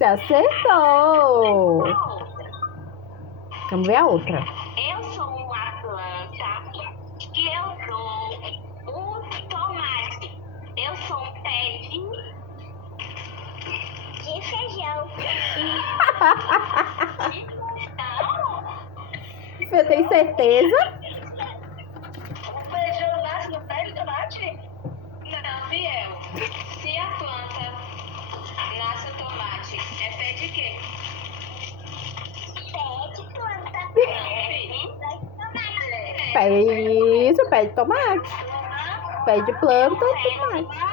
Você acertou. Vamos ver a outra. Eu sou uma planta que eu dou um tomate. Eu sou um pé de feijão. Você tem certeza? O feijão nasce no pé de tomate? Não, Biel. Se a planta nasce o tomate, é pé de quê? Pé de planta. Isso, pé de tomate. Pé de planta, tomate.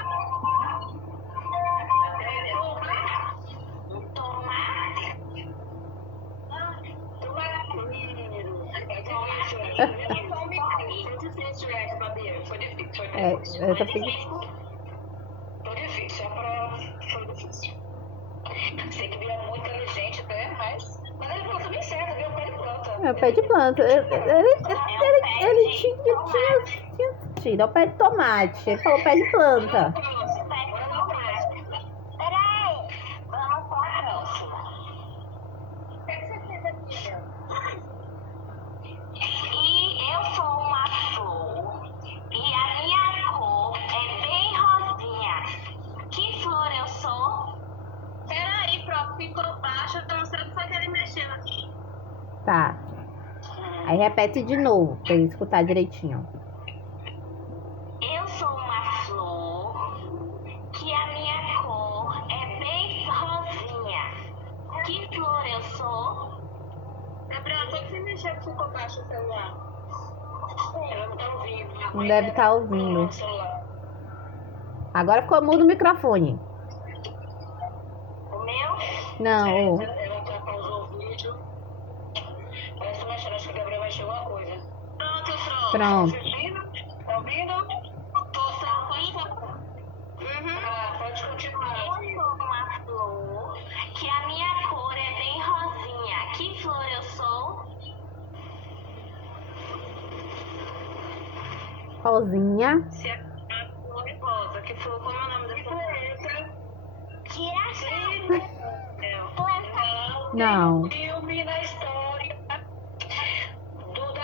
Essa fica... Foi difícil, foi difícil. Sei que Bia é muito inteligente, né? Mas ele falou também certo, viu? Pé de planta. É, pé de planta. Ele tinha tido. É o pé de tomate. Ele falou pé de planta. Peraí, vamos para a próxima. O que você fez aqui, Bel? E eu sou uma flor e a minha cor é bem rosinha. Que flor eu sou? Peraí, prof, ficou baixo, então você não foi que ele mexeu aqui. Tá. Aí repete de novo, pra ele escutar direitinho. Eu sou uma flor que a minha cor é bem rosinha. Que flor eu sou? Gabriela, por que você mexeu que ficou baixo o celular? Ela não tá ouvindo. Não deve estar ouvindo. Agora ficou mudo o microfone. O meu? Não. Ela tá pausou o vídeo. Parece que mexendo, acho que a Gabriela mexeu alguma coisa. Pronto. Pronto. Tá ouvindo? Tá ouvindo? Pode continuar. Eu sou uma flor que a minha cor é bem rosinha. Que flor eu sou? Rosinha. Se a flor é rosa, que flor, como é o nome dessa flor? Girassol. Não. Um filme na história da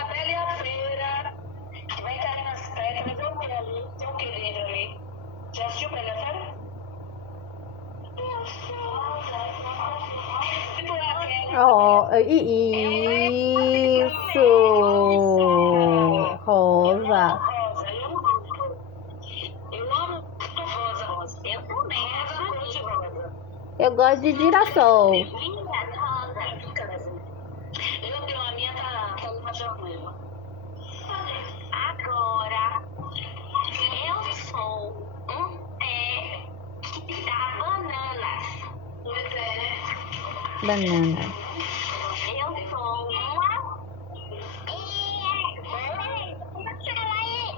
Bela e a Fera, que vai cair nas pedras, mas eu vi ali, tem um que dentro ali. Já assistiu Bela e a Fera? Eu sei. Oh, isso. Rosa. Eu amo rosa. Eu também amo de rosa. Eu gosto de girassol. Linda, rosa. Eu tenho a minha, tá numa janela. Agora, eu sou um pé que dá bananas. Banana. Eu sou uma...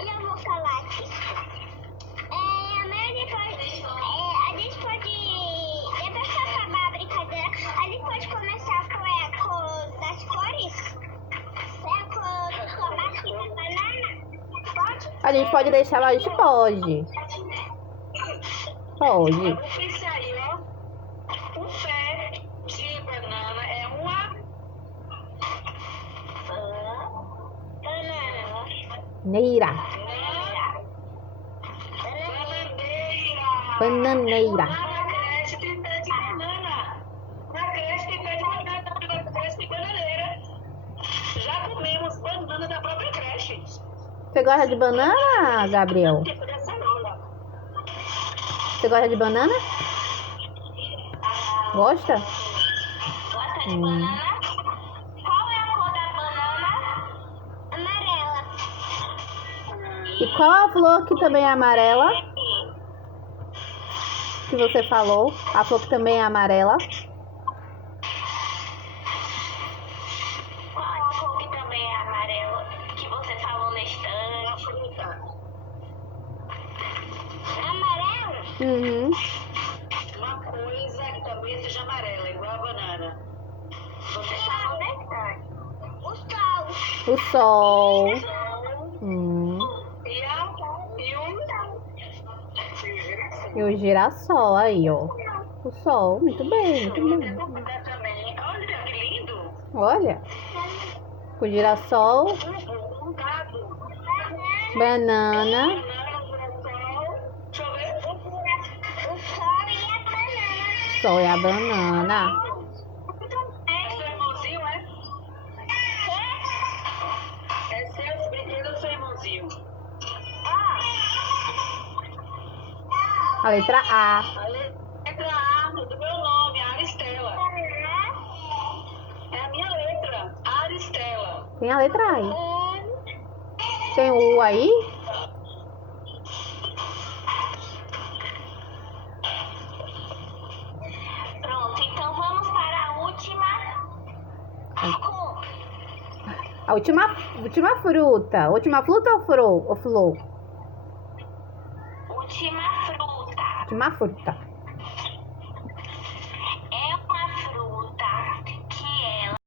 Eu vou falar aqui. A gente pode... Depois que acabar a brincadeira, a gente pode começar com a cor das cores? É a cor do tomate e da banana? Pode? A gente pode deixar, mas a gente pode. Pode. Eu vou pensar aí, ó. Um pé de banana é uma... Neira. Bananeira. Na creche tem pé de banana. Na creche tem pé de banana. Na creche tem bananeira. Já comemos banana da própria creche. Você gosta de banana, Gabriel? Você gosta de banana? Gosta? Gosta de banana? Qual é a cor da banana? Amarela. E qual a flor que também é amarela? Que você falou? A flor que também é amarela? Qual é a cor que também é amarela? Que você falou na estante? Amarelo? Uhum. Uma coisa que também seja amarela, igual a banana. Você falou na estante. O sol. O sol. E o E o girassol aí, ó. O sol, muito bem, muito bem. Também. Olha que lindo. Olha, com girassol, Um dado. banana, Deixa eu ver. O sol e a banana. sol e a banana. É seu irmãozinho, é? É seu brinquedo ou seu irmãozinho? A letra A. A letra A do meu nome, Aristela. É a minha letra, Aristela. Tem a letra A aí. Tem o U aí? Pronto, então vamos para a última cor. A última fruta. Última fruta ou flor? Última fruta. Última fruta.